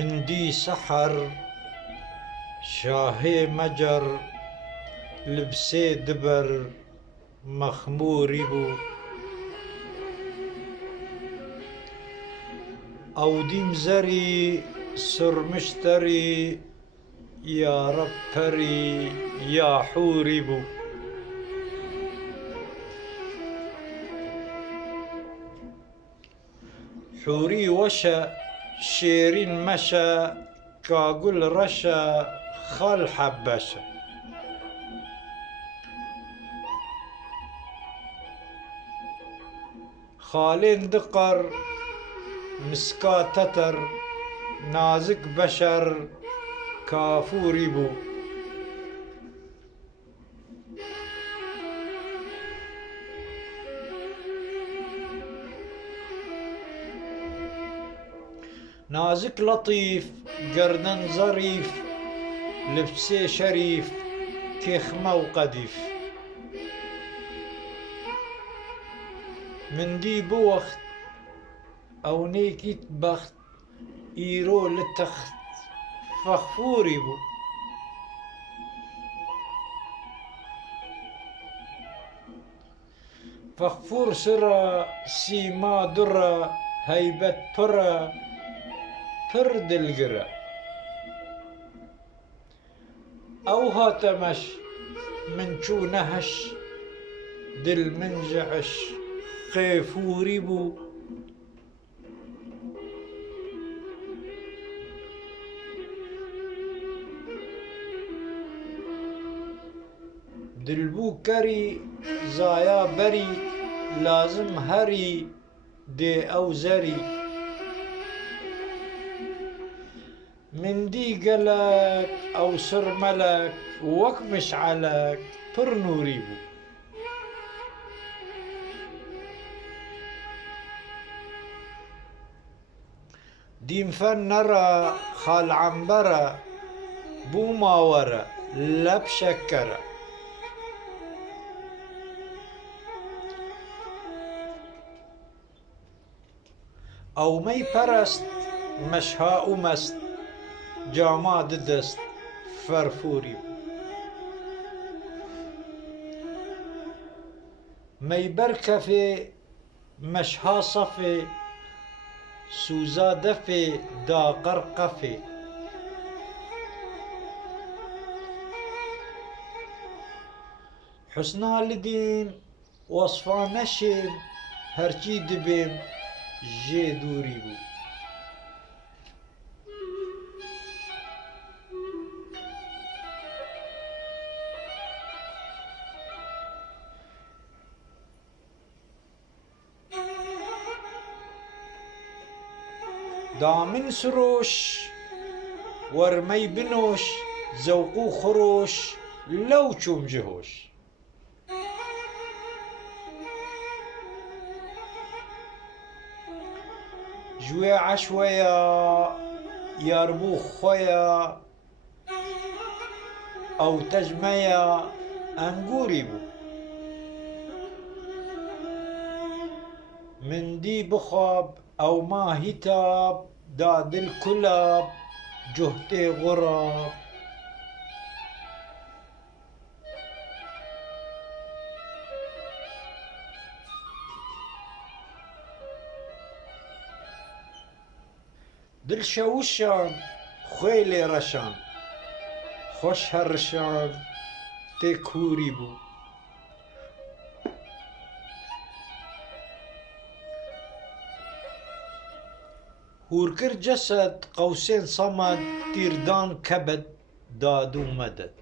من دی سحر شاهي مجر لبسي دبر مخموري بو او ديم زري سرمشتري يا رب بري يا حوري بو حوري وشا شيرين مشى كاقول رشا خال حبشة خالين دقر مسكا تتر نازك بشر كافوري بو نازك لطيف قردن ظريف لبسي شريف كخمة وقديف من دي بوخت او نيكيت بخت ايرو للتخت فخفوري بو فخفور سرى سيما درة هيبة برة فرد القرى او هاتمش من شو نهش دل منجعش قيفوري بو دلبو كري زايا بري لازم هري دي او زري من دي قلك او سر ملك وك مشعلك پر نوري بو دي مفنرة خال عنبرة بو ماورة لب شكرة او مي پرست مشها ومست جاماد دست فرفوري مي بركفي مشها صفي سوزا دفي دا قرقفي حسنا لديم وصفا نشيب هرچي دبيم جي دوري بو دامن سروش ورمي بنوش زوقو خروش لو چوم جهوش جوي عشوية ياربو خويا او تجمية انقوري بو من دي بخاب او ما هتاب داد الكلاب جهتي غراب دل شوشان خيلي رشان خوش هرشان تكوري بو هوركر جسد قوسين صمد تيردان كبد دادو مدد